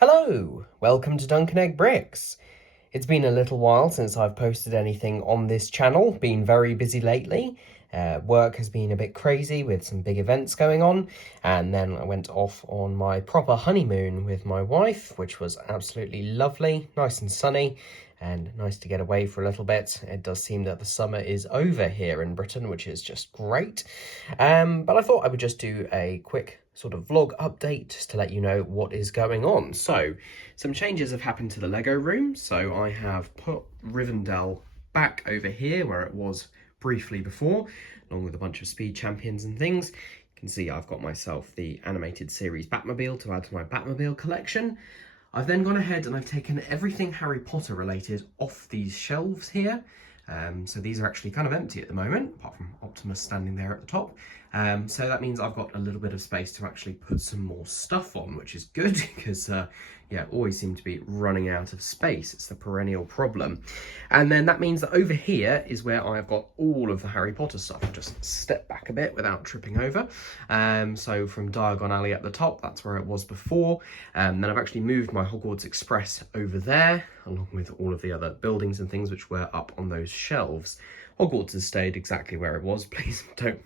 Hello, welcome to Dunkandeggvlogs Bricks. It's been a little while since I've posted anything on this channel, been very busy lately. Work has been a bit crazy with some big events going on, and then I went off on my proper honeymoon with my wife, which was absolutely lovely, nice and sunny, and nice to get away for a little bit. It does seem that the summer is over here in Britain, which is just great. But I thought I would just do a quick sort of vlog update just to let you know what is going on. So some changes have happened to the Lego room. So I have put Rivendell back over here where it was briefly before, along with a bunch of speed champions and things. You can see I've got myself the animated series Batmobile to add to my Batmobile collection. I've then gone ahead and I've taken everything Harry Potter related off these shelves here. So these are actually kind of empty at the moment, apart from Optimus standing there at the top. So that means I've got a little bit of space to actually put some more stuff on, which is good because, yeah, always seem to be running out of space. It's the perennial problem. And then that means that over here is where I've got all of the Harry Potter stuff. I'll just step back a bit without tripping over. So from Diagon Alley at the top, that's where it was before. Then I've actually moved my Hogwarts Express over there, along with all of the other buildings and things which were up on those shelves. Hogwarts has stayed exactly where it was. Please don't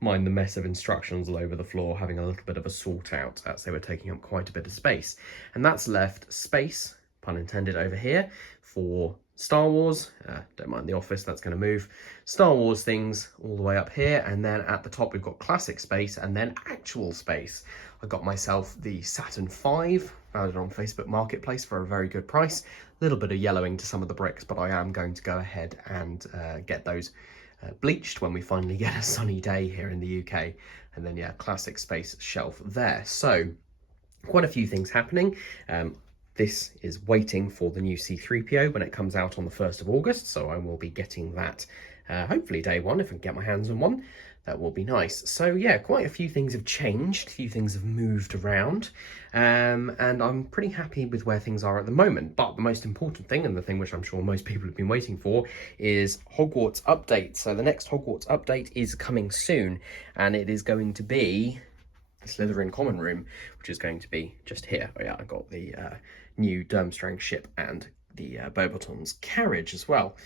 mind the mess of instructions all over the floor, having a little bit of a sort out as they were taking up quite a bit of space. And that's left space, pun intended, over here for Star Wars. Don't mind the office, that's going to move. Star Wars things all the way up here, and then at the top we've got classic space and then actual space. I got myself the Saturn V, found it on Facebook Marketplace for a very good price. A little bit of yellowing to some of the bricks, but I am going to go ahead and get those bleached when we finally get a sunny day here in the UK. And then, yeah, classic space shelf there. So quite a few things happening. This is waiting for the new C3PO when it comes out on the 1st of August. So I will be getting that hopefully day one if I can get my hands on one. That will be nice. So yeah, quite a few things have changed, a few things have moved around, and I'm pretty happy with where things are at the moment. But the most important thing, and the thing which I'm sure most people have been waiting for, is Hogwarts update. So the next Hogwarts update is coming soon, and it is going to be the Slytherin Common Room, which is going to be just here. Oh yeah, I got the new Durmstrang ship and the Beauxbatons carriage as well,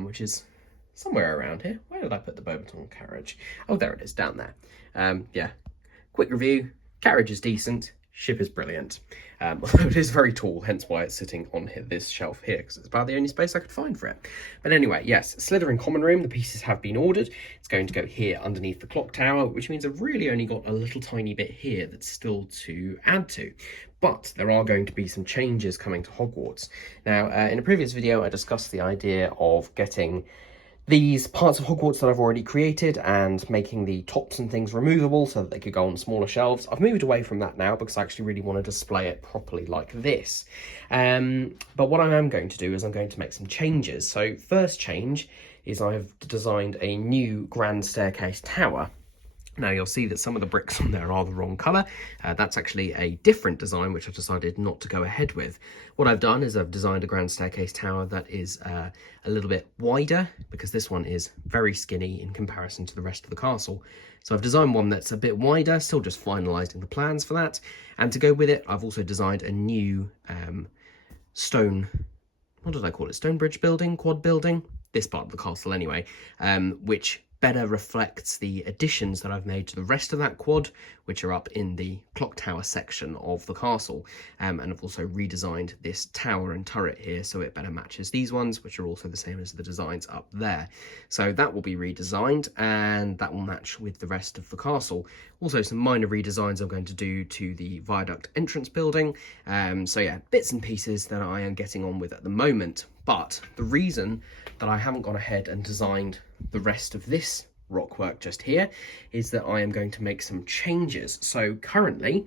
which is somewhere around here. Where did I put the Beauxbaton carriage? Oh, there it is, down there. Yeah, quick review. Carriage is decent. Ship is brilliant. Although it is very tall, hence why it's sitting on this shelf here, because it's about the only space I could find for it. But anyway, yes, Slytherin Common Room, the pieces have been ordered. It's going to go here underneath the clock tower, which means I've really only got a little tiny bit here that's still to add to. But there are going to be some changes coming to Hogwarts. Now, in a previous video, I discussed the idea of getting these parts of Hogwarts that I've already created and making the tops and things removable so that they could go on smaller shelves. I've moved away from that now because I actually really want to display it properly like this. But what I am going to do is I'm going to make some changes. So first change is I've designed a new grand staircase tower. Now you'll see that some of the bricks on there are the wrong colour. That's actually a different design which I've decided not to go ahead with. What I've done is I've designed a grand staircase tower that is a little bit wider, because this one is very skinny in comparison to the rest of the castle. So I've designed one that's a bit wider, still just finalising the plans for that. And to go with it, I've also designed a new stone, what did I call it? Stone bridge building, quad building? This part of the castle anyway, which better reflects the additions that I've made to the rest of that quad, which are up in the clock tower section of the castle. And I've also redesigned this tower and turret here so it better matches these ones, which are also the same as the designs up there. So that will be redesigned and that will match with the rest of the castle. Also some minor redesigns I'm going to do to the viaduct entrance building. So yeah, bits and pieces that I am getting on with at the moment. But the reason that I haven't gone ahead and designed the rest of this rock work just here is that I am going to make some changes. So currently,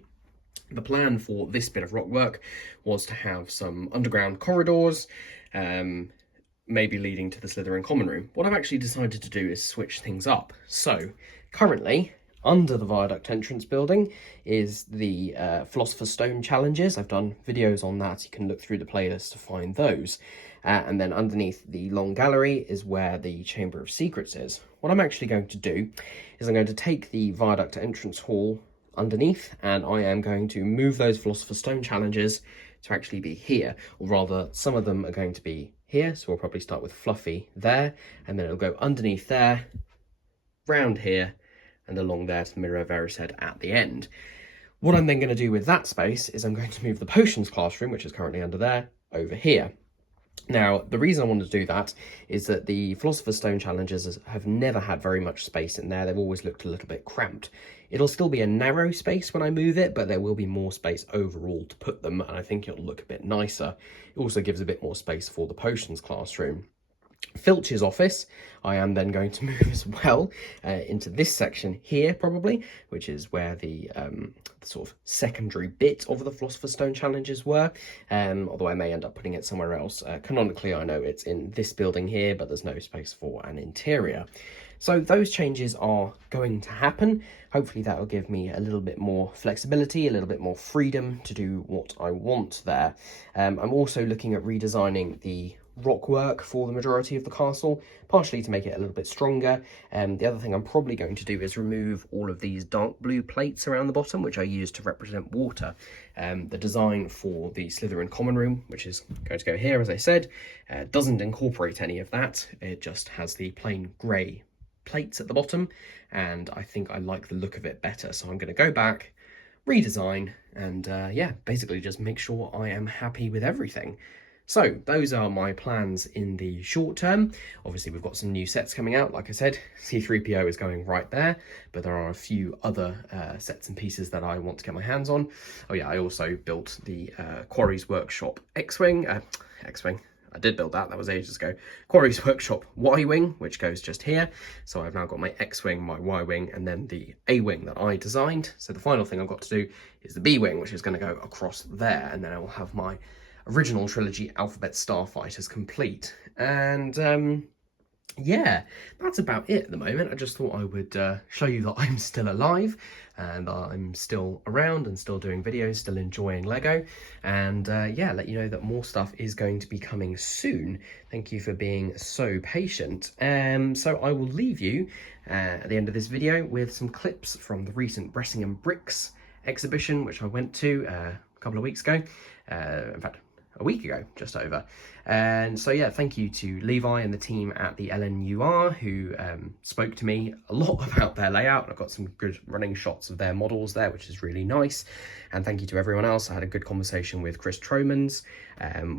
the plan for this bit of rock work was to have some underground corridors, maybe leading to the Slytherin Common Room. What I've actually decided to do is switch things up. So currently, under the viaduct entrance building is the Philosopher's Stone challenges. I've done videos on that. You can look through the playlist to find those. And then underneath the long gallery is where the Chamber of Secrets is. What I'm actually going to do is I'm going to take the viaduct entrance hall underneath, and I am going to move those Philosopher's Stone challenges to actually be here, or rather some of them are going to be here, so we'll probably start with Fluffy there, and then it'll go underneath there, round here, and along there to the Mirror of Erised at the end. What I'm then going to do with that space is I'm going to move the Potions classroom, which is currently under there, over here. Now, the reason I wanted to do that is that the Philosopher's Stone challenges have never had very much space in there. They've always looked a little bit cramped. It'll still be a narrow space when I move it, but there will be more space overall to put them, and I think it'll look a bit nicer. It also gives a bit more space for the Potions classroom. Filch's office, I am then going to move as well into this section here, probably, which is where the sort of secondary bit of the Philosopher's Stone challenges were, although I may end up putting it somewhere else. Canonically, I know it's in this building here, but there's no space for an interior. So those changes are going to happen. Hopefully that will give me a little bit more flexibility, a little bit more freedom to do what I want there. I'm also looking at redesigning the rock work for the majority of the castle, partially to make it a little bit stronger. The other thing I'm probably going to do is remove all of these dark blue plates around the bottom, which I use to represent water. The design for the Slytherin common room, which is going to go here, as I said, doesn't incorporate any of that. It just has the plain grey plates at the bottom, and I think I like the look of it better. So I'm going to go back, redesign, and yeah, basically just make sure I am happy with everything. So those are my plans in the short term. Obviously we've got some new sets coming out. Like I said, C3PO is going right there, but there are a few other sets and pieces that I want to get my hands on. Oh yeah, I also built the Quarry's Workshop X-Wing. I did build that was ages ago. Quarry's Workshop Y-Wing, which goes just here. So I've now got my X-Wing, my Y-Wing, and then the A-Wing that I designed. So the final thing I've got to do is the B-Wing, which is going to go across there, and then I will have my original trilogy Alphabet Starfighters complete. And yeah, that's about it at the moment. I just thought I would show you that I'm still alive and I'm still around and still doing videos, still enjoying Lego, and yeah, let you know that more stuff is going to be coming soon. Thank you for being so patient. So I will leave you at the end of this video with some clips from the recent Bressingham Bricks exhibition, which I went to a couple of weeks ago. In fact, a week ago, just over. And so yeah, thank you to Levi and the team at the LNUR who spoke to me a lot about their layout. I've got some good running shots of their models there, which is really nice. And thank you to everyone else. I had a good conversation with Chris Tromans,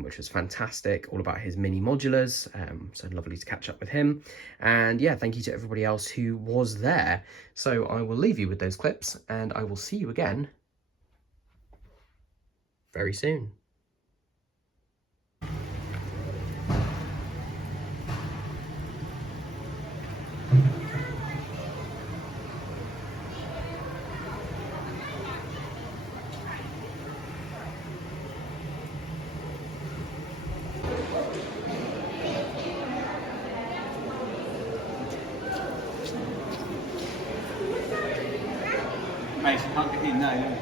which was fantastic, all about his mini modulars. So lovely to catch up with him. And yeah, thank you to everybody else who was there. So I will leave you with those clips, and I will see you again very soon. Mate, you can't get in now,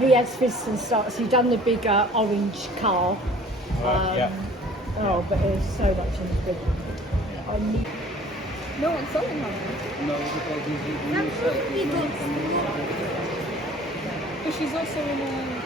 He has fists and starts. He's done the bigger orange car. yeah. Oh, but there's so much in the big one. No one saw him on No, because he but she's also in a...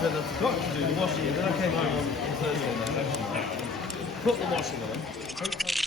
Then I forgot to do the washing, and then I came home on Thursday night. Put the washing on.